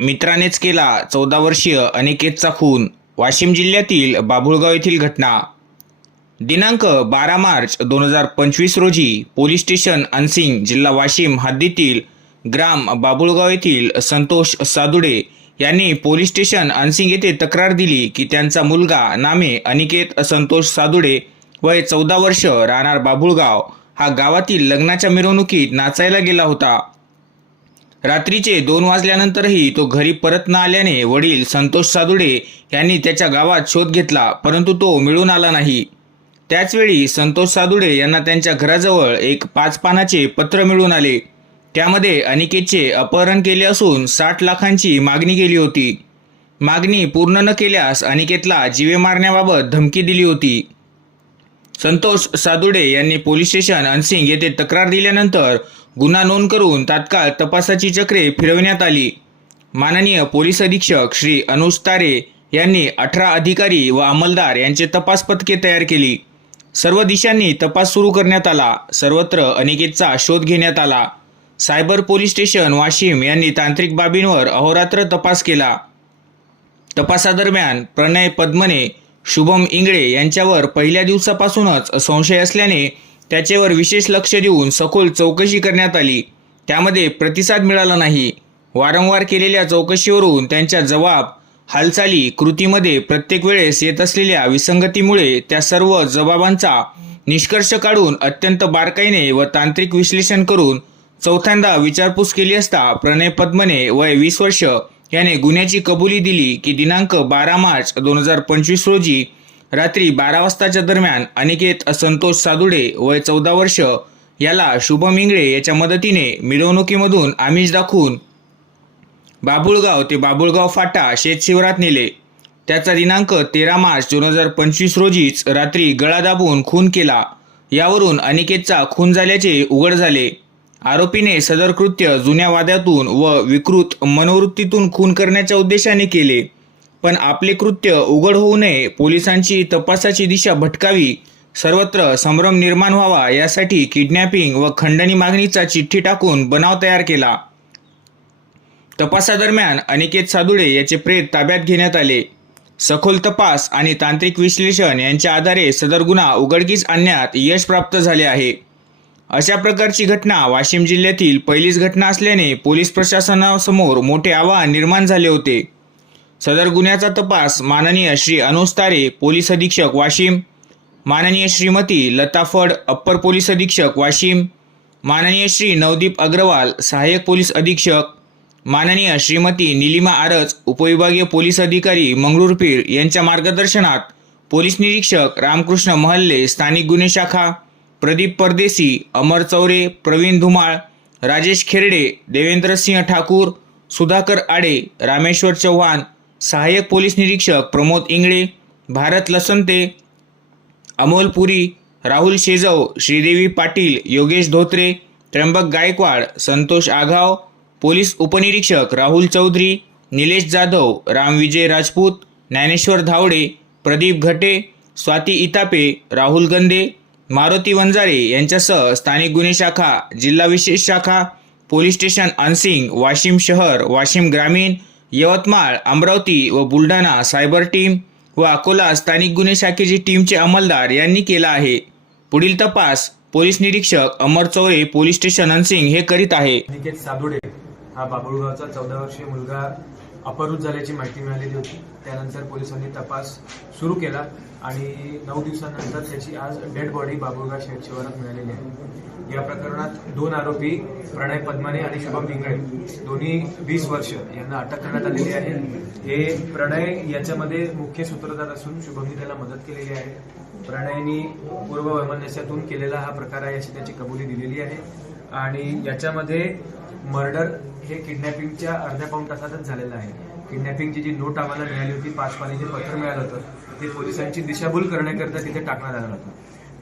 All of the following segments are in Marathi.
मित्रानेच केला चौदा वर्षीय अनिकेतचा खून. वाशिम जिल्ह्यातील बाभुळगाव येथील घटना. दिनांक बारा मार्च दोन हजार पंचवीस रोजी पोलीस स्टेशन अनसिंग जिल्हा वाशिम हद्दीतील ग्राम बाबुळगाव येथील संतोष सादुडे यांनी पोलीस स्टेशन अनसिंग येथे तक्रार दिली की त्यांचा मुलगा नामे अनिकेत संतोष सादुडे वय चौदा वर्ष राहणार बाबुळगाव हा गावातील लग्नाच्या मिरवणुकीत नाचायला गेला होता. रात्रीचे दोन वाजल्यानंतरही तो घरी परत न आल्याने वडील संतोष सादुडे यांनी त्याच्या गावात शोध घेतला परंतु तो मिळून आला नाही. त्याचवेळी संतोष सादुडे यांना त्यांच्या घराजवळ एक पाच पानाचे पत्र मिळून आले. त्यामध्ये अनिकेतचे अपहरण केले असून साठ लाखांची मागणी केली होती. मागणी पूर्ण न केल्यास अनिकेतला जीवे मारण्याबाबत धमकी दिली होती. संतोष सादुडे यांनी पोलीस स्टेशन अनसिंग येथे तक्रार दिल्यानंतर गुन्हा नोंद करून तात्काळ तपासाची चक्रे फिरविण्यात आली. माननीय पोलीस अधीक्षक श्री अनुज तारे यांनी अठरा अधिकारी व अंमलदार यांचे तपास पथके तयार केली. सर्व दिशांनी तपास सुरू करण्यात आला. सर्वत्र अनिकेतचा शोध घेण्यात आला. सायबर पोलीस स्टेशन वाशिम यांनी तांत्रिक बाबींवर अहोरात्र तपास केला. तपासादरम्यान प्रणय पद्मने शुभम इंगळे यांच्यावर पहिल्या दिवसापासूनच संशय असल्याने त्याच्यावर विशेष लक्ष देऊन सखोल चौकशी करण्यात आली. त्यामध्ये प्रतिसाद मिळाला नाही. वारंवार केलेल्या चौकशीवरून त्यांच्या जबाब हालचाली कृतीमध्ये प्रत्येक वेळेस येत असलेल्या विसंगतीमुळे त्या सर्व जबाबांचा निष्कर्ष काढून अत्यंत बारकाईने व तांत्रिक विश्लेषण करून चौथ्यांदा विचारपूस केली असता प्रणय पद्मने वय वीस वर्ष याने गुन्ह्याची कबुली दिली की दिनांक बारा मार्च दोन हजार पंचवीस रोजी रात्री बारा वाजताच्या दरम्यान अनिकेत संतोष सादुडे वय चौदा वर्ष याला शुभम इंगळे याच्या मदतीने मिरवणुकीमधून आमिष दाखवून बाबुळगाव ते बाबुळगाव फाटा शेतशिवरात नेले. त्याचा दिनांक तेरा मार्च दोन हजार पंचवीस रोजीच रात्री गळा दाबून खून केला. यावरून अनिकेतचा खून झाल्याचे उघड झाले. आरोपीने सदर कृत्य जुन्या वाद्यातून व विकृत मनोवृत्तीतून खून करण्याच्या उद्देशाने केले. पण आपले कृत्य उघड होऊ नये पोलिसांची तपासाची दिशा भटकावी सर्वत्र संभ्रम निर्माण व्हावा यासाठी किडनॅपिंग व खंडणी मागणीचा चिठ्ठी टाकून बनाव तयार केला. तपासादरम्यान अनिकेत सादुळे याचे प्रेत ताब्यात घेण्यात आले. सखोल तपास आणि तांत्रिक विश्लेषण यांच्या आधारे सदर गुन्हा उघडकीस आणण्यात यश प्राप्त झाले आहे. अशा प्रकारची घटना वाशिम जिल्ह्यातील पहिलीच घटना असल्याने पोलीस प्रशासनासमोर मोठे आव्हान निर्माण झाले होते. सदर गुन्ह्याचा तपास माननीय श्री अनुस्तारे पोलीस अधीक्षक वाशिम. माननीय श्रीमती लता फड अप्पर पोलीस अधीक्षक वाशिम. माननीय श्री नवदीप अग्रवाल सहाय्यक पोलीस अधीक्षक. माननीय श्रीमती निलिमा आरज उपविभागीय पोलीस अधिकारी मंगळूरपीर यांच्या मार्गदर्शनात पोलीस निरीक्षक रामकृष्ण महल्ले स्थानिक गुन्हे शाखा प्रदीप परदेसी अमर चौरे प्रवीण धुमाळ राजेश खेरडे देवेंद्र सिंह ठाकूर सुधाकर आडे रामेश्वर चव्हाण सहाय्यक पोलीस निरीक्षक प्रमोद इंगळे भारत लसंते अमोल पुरी राहुल शेजव श्रीदेवी पाटील योगेश धोत्रे त्र्यंबक गायकवाड संतोष आघाव पोलीस उपनिरीक्षक राहुल चौधरी निलेश जाधव रामविजय राजपूत ज्ञानेश्वर धावडे प्रदीप घटे स्वाती इतापे राहुल गंदे मारुती वंजारे यांच्यासह स्थानिक गुन्हे शाखा जिल्हा विशेष शाखा पोलीस स्टेशन अनसिंग वाशिम शहर वाशिम ग्रामीण यवतमाळ अमरावती व बुलढाणा सायबर टीम व अकोला स्थानिक गुन्हे शाखेची टीमचे अंमलदार यांनी केला आहे. पुढील तपास पोलीस निरीक्षक अमर चौरे पोलीस स्टेशन अनसिंग हे करीत आहे. सादुडे हा बाबुळगावचा चौदा वर्षीय मुलगा अपहृत झाल्याची माहिती मिळालेली होती. त्यानंतर पोलिसांनी तपास सुरू केला आणि नऊ दिवसानंतर त्याची आज डेड बॉडी बाबुळगाव शहर शिवारात मिळालेली आहे. या प्रकरणात दोन आरोपी प्रणय पद्माने आणि शुभम इंगळे दोन्ही वीस वर्ष यांना अटक करण्यात आलेली आहे. हे प्रणय याच्यामध्ये मुख्य सूत्रधार असून शुभमनी त्याला मदत केलेली आहे. प्रणयनी पूर्व वैमनस्यातून केलेला हा प्रकार आहे याची त्याची कबुली दिलेली आहे. आणि याच्यामध्ये मर्डर हे किडनॅपिंगच्या अर्ध्या पाऊण तासातच झालेलं आहे. किडनॅपिंगची जी नोट आम्हाला मिळाली होती पाच पाणी जे पत्र मिळालं होतं ते पोलिसांची दिशाभूल करण्याकरता तिथे टाकण्यात आलं होतं.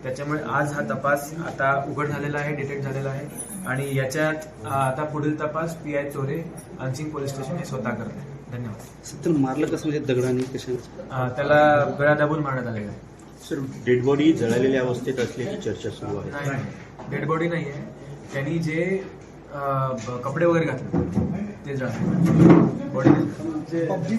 त्याच्यामुळे आज हा तपास आता उघड झालेला आहे डिटेक्ट झालेला आहे. आणि याच्यात आता पुढील तपास P I Chore Ansing police station हे स्वतः करत आहे. धन्यवाद. सर मारलं कसं? म्हणजे दगडाने कशाने? अं, त्याला गळा दाबून मारण्यात आलेला आहे. सर डेड बॉडी जळालेल्या अवस्थेत असल्याची चर्चा सुरू आहे. डेड बॉडी नाही आहे त्यांनी जे कपडे वगैरे घातले. ते ते बॉडी